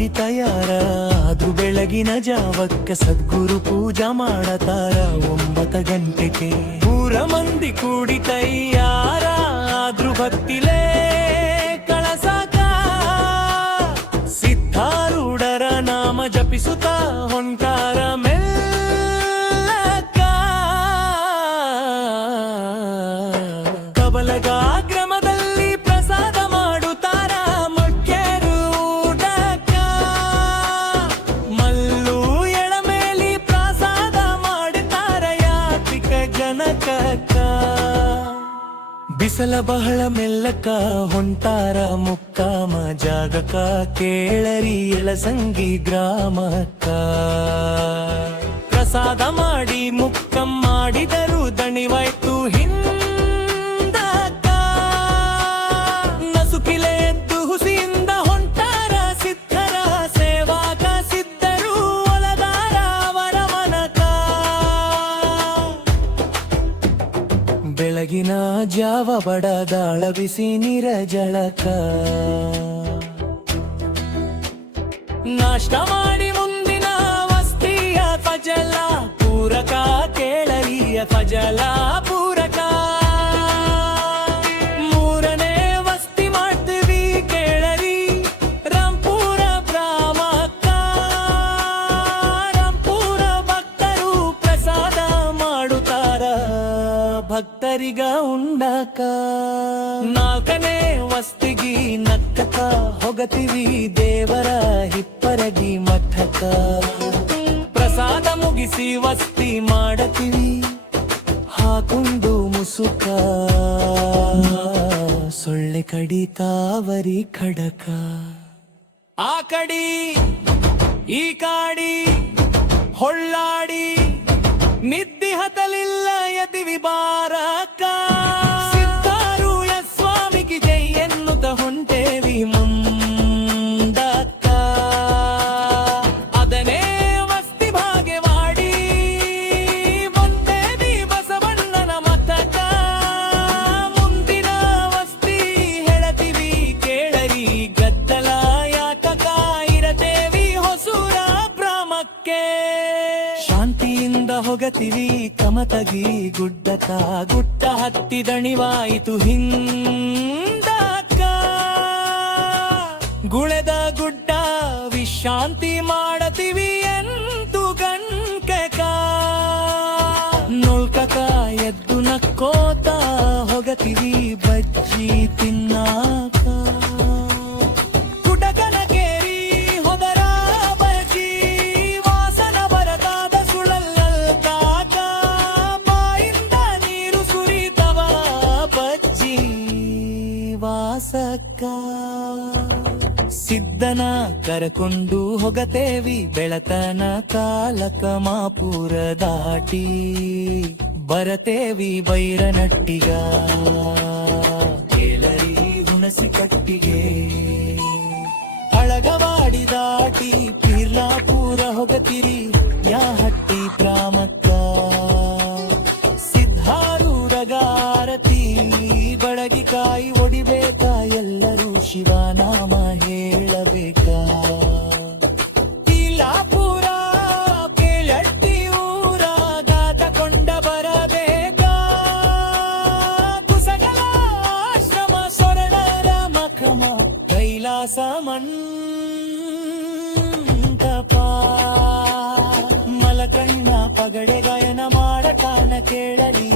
ಮಾಡಿ ತಯಾರ ಅದು ಬೆಳಗಿನ ಜಾವಕ್ಕ ಸದ್ಗುರು ಪೂಜಾ ಮಾಡತಾರ 9 ಗಂಟೆಗೆ ಪೂರ ಮಂದಿ ಕೂಡಿ ತಯಾರ ಆದ್ರೂ ಭಕ್ತಿಲೇ ಕಳಸಾಕ ಸಿದ್ಧಾರೂಢರ ನಾಮ ಜಪಿಸುತ್ತಾ ಹೊಂಟಾರ ಕಬಲಗಾಗ್ರಮದಲ್ಲಿ ಪ್ರಸಾದ ಮಾಡುತ್ತಾರ ಮಕ್ಕೇರು ಊಟಕ್ಕ ಮಲ್ಲು ಎಳಮೇಲಿ ಪ್ರಸಾದ ಮಾಡುತ್ತಾರ ಯಾತ್ರಿಕ ಜನಕಕ್ಕ ಬಿಸಲ ಬಹಳ ಮೆಲ್ಲಕ ಹೊಂಟಾರ ಮುಕ್ಕಾಮ ಜಾಗಕ ಕೇಳರಿ ಎಳಸಂಗಿ ಗ್ರಾಮಕ್ಕ ಪ್ರಸಾದ ಮಾಡಿ ಮುಕ್ಕಂ ಮಾಡಿದರು ದಣಿವಾಯ್ತು ಬೆಳಗಿನ ಜಾವ ಬಡದಾಳ ಬಿಸಿ ನೀರ ಜಳಕ ನಾಷ್ಟ ಮಾಡಿ ಮುಂದಿನ ವಸ್ತಿಯ ಫಜಲ ಪೂರಕ ಕೇಳರಿಯ ಫಜಲ ಪೂರಕ ಮೂರನೇ ವಸ್ತಿ ಮಾಡ್ತೀವಿ ಕೇಳರಿ ರಾಂಪುರ ಬ್ರಾಹ್ಮಕ್ಕ ರಾಂಪುರ ಭಕ್ತರು ಪ್ರಸಾದ ಮಾಡುತ್ತಾರ ಭಕ್ತರಿಗ ಉಂಡಾಕ ನಾಲ್ಕನೇ ವಸ್ತಿಗಿ ನಕ್ಕಕ ಹೊಗತಿವಿ ದೇವರ ಹಿಪ್ಪರಗಿ ಮಠಕ ಪ್ರಸಾದ ಮುಗಿಸಿ ವಸ್ತಿ ಮಾಡತೀವಿ ಹಾಕೊಂಡು ಮುಸುಕ ಸೊಳ್ಳೆ ಕಡಿತಾವರಿ ಖಡಕ ಆ ಕಡಿ ಈ ಕಾಡಿ ಹೊಳ್ಳಾಡಿ ನಿದ್ದಿ ಹತಲಿಲ್ಲ ಯತಿವಿ ಬಾರಕ ಸಿದ್ಧಾರೂಢ ಸ್ವಾಮಿಗೆ ಜೈ ಎನ್ನುತ್ತ ಹೊಂಟೇವಿ ಮುಂದಕ್ಕ ಅದನೇ ವಸ್ತಿ ಭಾಗ್ಯವಾಡಿ ಬಂದೇವಿ ಬಸವಣ್ಣನ ಮತಕ ಮುಂದಿನ ವಸ್ತಿ ಹೇಳತೀವಿ ಕೇಳರಿ ಗದ್ದಲ ಯಾಕಕ ಇರತೇವಿ ಹೊಸೂರ ಗ್ರಾಮಕ್ಕೆ ಶಾಂತಿಯಿಂದ ಹೊಗತಿವಿ ಕಮತಗಿ ಗುಡ್ಡಕ ಗುಡ್ಡ ಹತ್ತಿ ದಣಿವಾಯಿತು ಹಿಂದಕ್ಕ ಗುಳೆದ ಗುಡ್ಡ ವಿಶ್ರಾಂತಿ ಮಾಡತೀವಿ 8 ಗಂಟೆಕ ನೋಲ್ಕಕ ಎದ್ದು ನಕ್ಕೋತ ಹೊಗತಿವಿ ಬಜ್ಜಿ ತಿನ್ನಾಕ ಸಿದ್ಧನ ಕರಕೊಂಡು ಹೊಗತೇವಿ ಬೆಳತನ ಕಾಲಕ ಮಾಪುರ ದಾಟಿ ಬರತೇವಿ ಬೈರನಟ್ಟಿಗ ಕೇಳರಿ ಹುಣಸಿ ಕಟ್ಟಿಗೆ ಅಳಗವಾಡಿ ದಾಟಿ ಪಿರ್ಲಾಪುರ ಹೊಗತಿರಿ ಯಾಹಟ್ಟಿ ಗ್ರಾಮಕ್ಕ ಸಿದ್ಧಾರೂಢಗಾರತಿ ಬಡಗಿಕಾಯಿ ಒಡಿಬೇಕ ಎಲ್ಲರೂ ಶಿವನಾಮ ಹೇಳಬೇಕ ಇಲಾಪುರ ಕೇಳಟ್ಟಿ ಊರ ಗಾತಕೊಂಡ ಬರಬೇಕ ಕುಸಗಲ ಆಶ್ರಮ ಸೊರಳರ ಮಖಮ ಕೈಲಾಸ ಮಂಟಪ ಮಲಕಣ್ಣ ಪಗಡೆ ಗಾಯನ ಮಾಡಕಾನ ಕೇಳರಿ